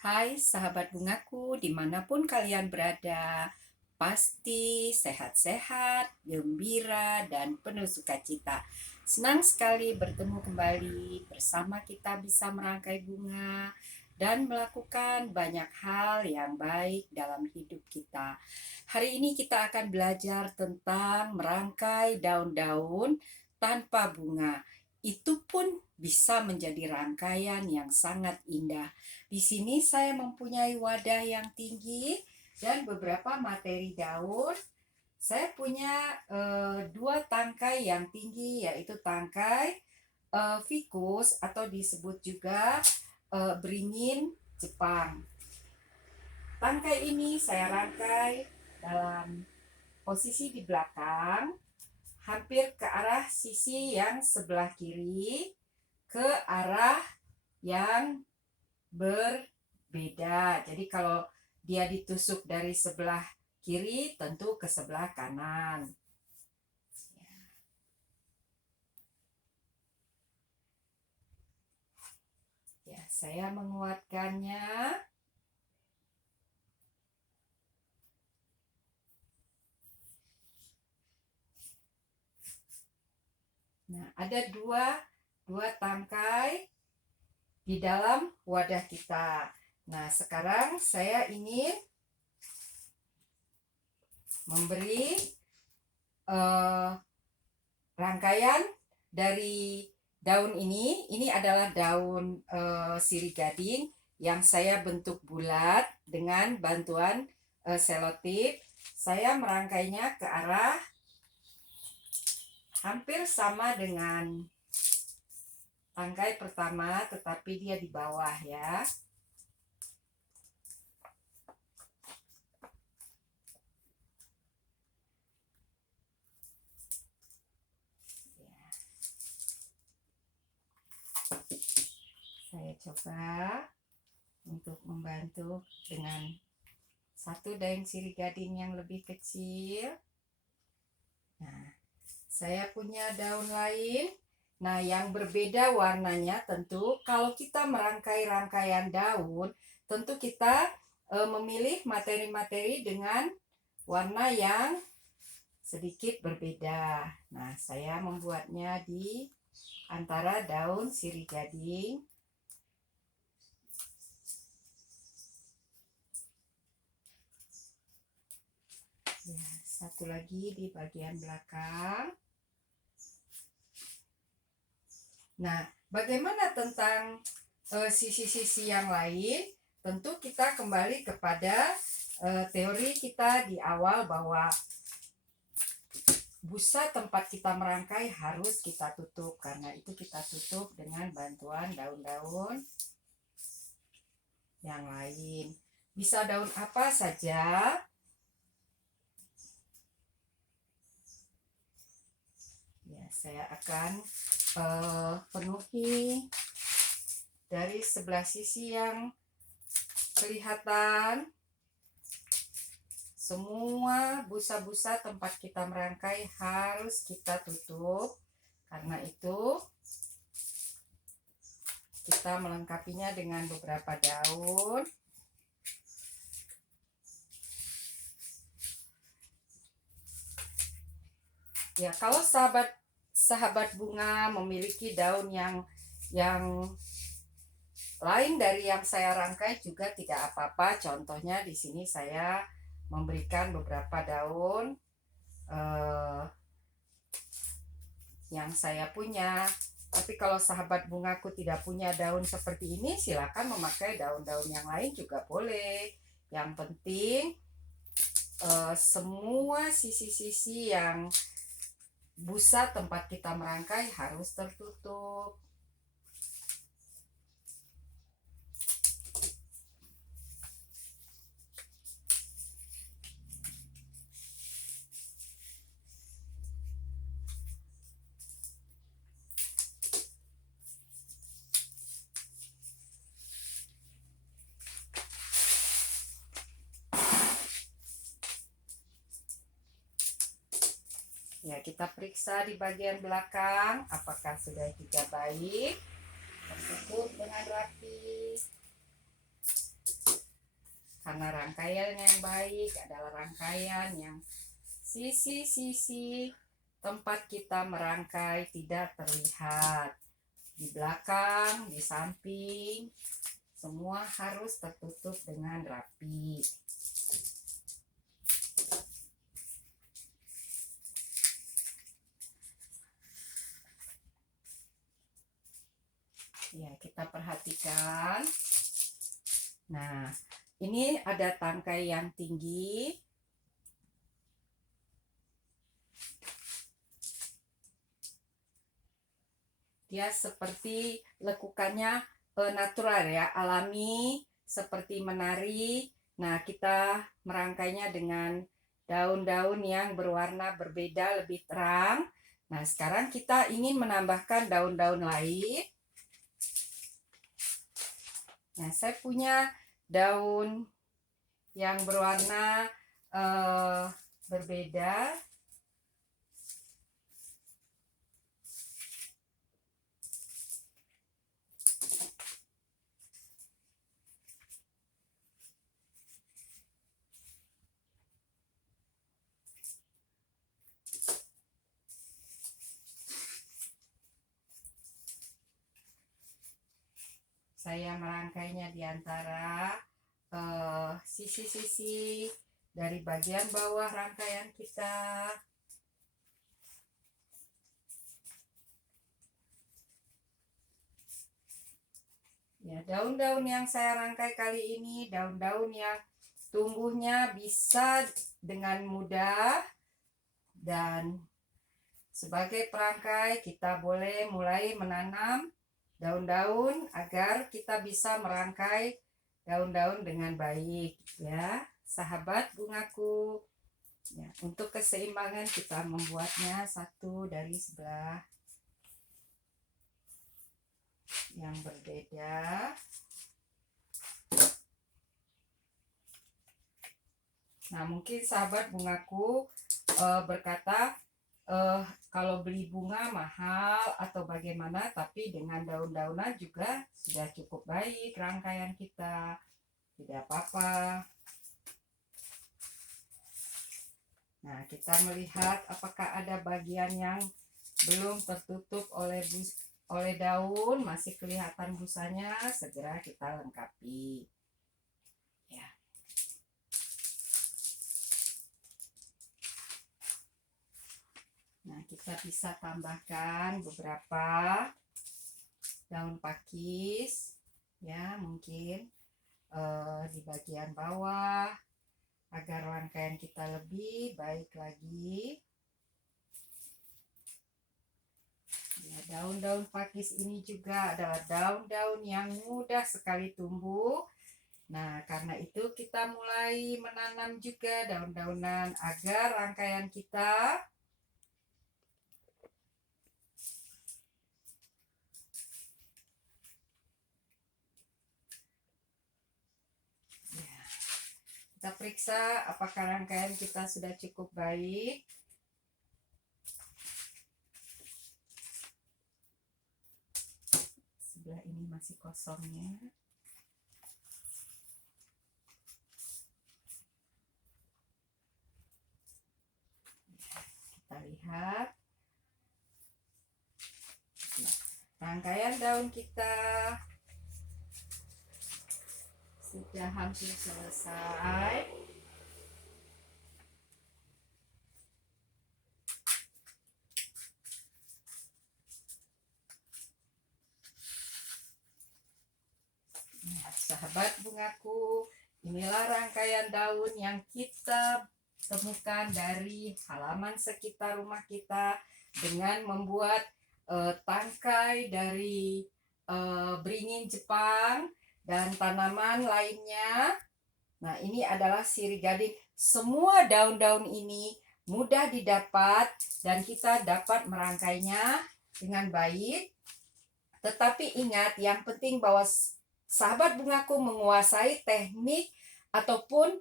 Hai sahabat bungaku, dimanapun kalian berada, pasti sehat-sehat, gembira, dan penuh sukacita. Senang sekali bertemu kembali bersama kita bisa merangkai bunga dan melakukan banyak hal yang baik dalam hidup kita. Hari ini kita akan belajar tentang merangkai daun-daun tanpa bunga. Itu pun bisa menjadi rangkaian yang sangat indah. Di sini saya mempunyai wadah yang tinggi dan beberapa materi daun. Saya punya dua tangkai yang tinggi, yaitu tangkai ficus atau disebut juga beringin Jepang. Tangkai ini saya rangkai dalam posisi di belakang, hampir ke arah sisi yang sebelah kiri, ke arah yang berbeda. Jadi kalau dia ditusuk dari sebelah kiri, tentu ke sebelah kanan. Ya, saya menguatkannya. Nah, ada dua tangkai di dalam wadah kita. Nah, sekarang saya ingin memberi rangkaian dari daun ini. Ini adalah daun sirih gading yang saya bentuk bulat dengan bantuan selotip. Saya merangkainya ke arah hampir sama dengan tangkai pertama, tetapi dia di bawah ya. Saya coba untuk membantu dengan satu daun sirih gading yang lebih kecil. Nah, saya punya daun lain. Nah, yang berbeda warnanya tentu kalau kita merangkai rangkaian daun, tentu kita memilih materi-materi dengan warna yang sedikit berbeda. Nah, saya membuatnya di antara daun sirih gading. Ya, satu lagi di bagian belakang. Nah, bagaimana tentang sisi-sisi yang lain? Tentu kita kembali kepada teori kita di awal bahwa busa tempat kita merangkai harus kita tutup. Karena itu kita tutup dengan bantuan daun-daun yang lain. Bisa daun apa saja. Ya, saya akan penuhi dari sebelah sisi yang kelihatan. Semua busa-busa tempat kita merangkai harus kita tutup. Karena itu kita melengkapinya dengan beberapa daun. Ya, kalau sahabat bunga memiliki daun yang lain dari yang saya rangkai juga tidak apa-apa. Contohnya di sini saya memberikan beberapa daun yang saya punya. Tapi kalau sahabat bungaku tidak punya daun seperti ini, silakan memakai daun-daun yang lain juga boleh. Yang penting semua sisi-sisi yang busa tempat kita merangkai harus tertutup. Ya, kita periksa di bagian belakang apakah sudah juga baik. Tertutup dengan rapi. Karena rangkaian yang baik adalah rangkaian yang sisi-sisi tempat kita merangkai tidak terlihat. Di belakang, di samping, semua harus tertutup dengan rapi. Ya, kita perhatikan. Nah, ini ada tangkai yang tinggi. Dia seperti lekukannya natural ya, alami, seperti menari. Nah, kita merangkainya dengan daun-daun yang berwarna berbeda, lebih terang. Nah, sekarang kita ingin menambahkan daun-daun lain. Nah, saya punya daun yang berwarna berbeda. Saya merangkainya di antara sisi-sisi dari bagian bawah rangkaian kita. Ya, daun-daun yang saya rangkai kali ini daun-daun yang tumbuhnya bisa dengan mudah, dan sebagai perangkai kita boleh mulai menanam daun-daun agar kita bisa merangkai daun-daun dengan baik ya, sahabat bungaku. Ya, untuk keseimbangan kita membuatnya satu dari sebelah yang berbeda. Nah, mungkin sahabat bungaku berkata kalau beli bunga mahal atau bagaimana, tapi dengan daun-daunan juga sudah cukup baik rangkaian kita, tidak apa-apa. Nah, kita melihat apakah ada bagian yang belum tertutup oleh daun, masih kelihatan busanya, segera kita lengkapi. Ya. Nah, kita bisa tambahkan beberapa daun pakis ya, mungkin di bagian bawah agar rangkaian kita lebih baik lagi. Ya, daun-daun pakis ini juga adalah daun-daun yang mudah sekali tumbuh. Nah, karena itu kita mulai menanam juga daun-daunan agar rangkaian kita kita periksa apakah rangkaian kita sudah cukup baik. Sebelah ini masih kosongnya. Kita lihat. Nah, rangkaian daun kita sudah hampir selesai. Nah, sahabat bungaku, inilah rangkaian daun yang kita temukan dari halaman sekitar rumah kita dengan membuat tangkai dari beringin Jepang dan tanaman lainnya. Nah, ini adalah sirih gading. Semua daun-daun ini mudah didapat dan kita dapat merangkainya dengan baik. Tetapi ingat, yang penting bahwa sahabat bungaku menguasai teknik ataupun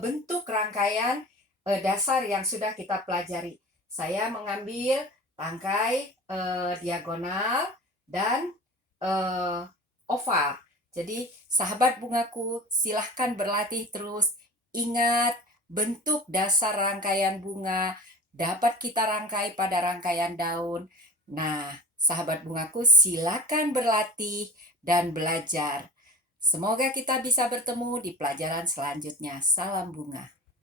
bentuk rangkaian dasar yang sudah kita pelajari. Saya mengambil tangkai diagonal dan oval. Jadi, sahabat bungaku, silahkan berlatih terus. Ingat, bentuk dasar rangkaian bunga dapat kita rangkai pada rangkaian daun. Nah, sahabat bungaku, silakan berlatih dan belajar. Semoga kita bisa bertemu di pelajaran selanjutnya. Salam bunga.